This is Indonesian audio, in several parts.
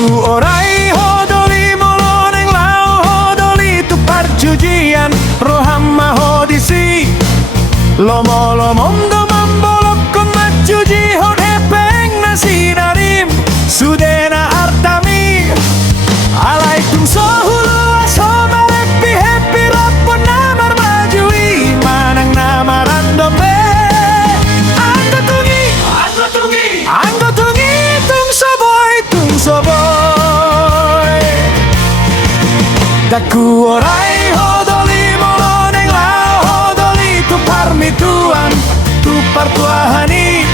Daku orai hodoli moloneng lau hodoli tu parjujian rohamma hodisi lomo lomondo mambolok kon majuji hod hepeng nasi narim sudena artami alaikum sohulu asoma happy happy rapon namar majui manang namaran dombe anggo tungi tung soboy daku orai hodoli moloneng lau hodoli tu parmituan tu partuahani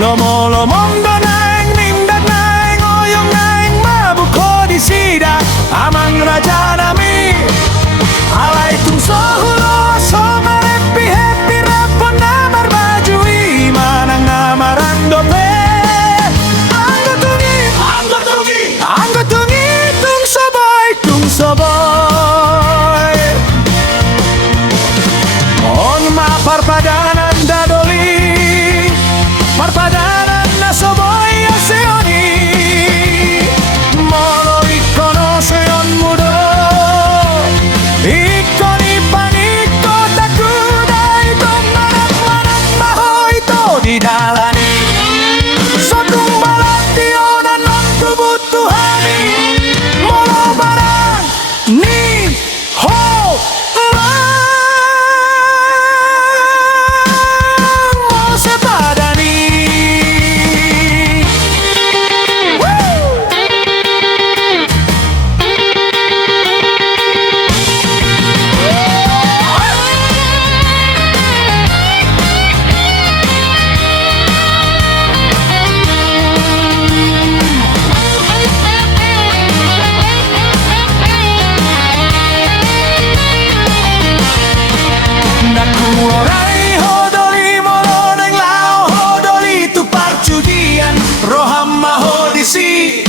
lomo lomondo naeng nindak naeng oyong naeng mabuk hodisida amang raja nami alaikum sohulo soma happy happy rapon namar bajui manang namaran dope anggo tungi tung soboy on ma parpadanan dadoli parpadanan na soboy aseoni molo ikono seon mudo ikoni paniko takudai tomanak manak mahoy to di dalani sotung balation non tubutuhani molo barang ni ho mo sepadani daku orai hodoli moloneng lau hodoli tu parjudian rohamma hodisi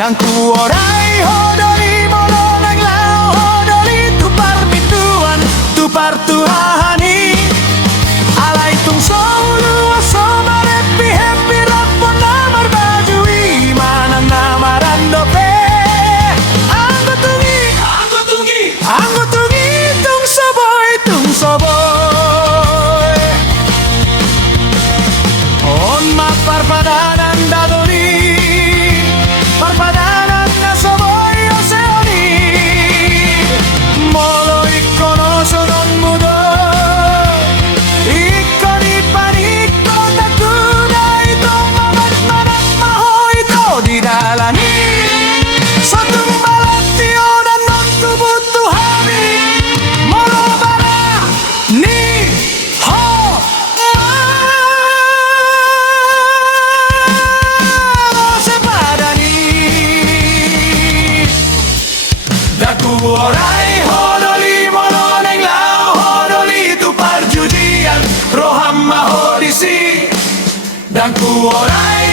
daku orai hodoli moloneng lau hodoli tu parmituan tu partuahani alaikum sohulu asoma happy happy rapon namar bajui manang namaran dope anggo tungi tung soboy on ma parpadanan dadoli parpadanan na soboy oseoni molo ikono sonon mudo ikoni paniko takudai to mamat manak mahoy to di dalani sotung balation non tubutuhani molo bara ni ho mo sepadani daku orai hodoli moloneng lau hodoli tu parjudian rohamma hodisi daku orai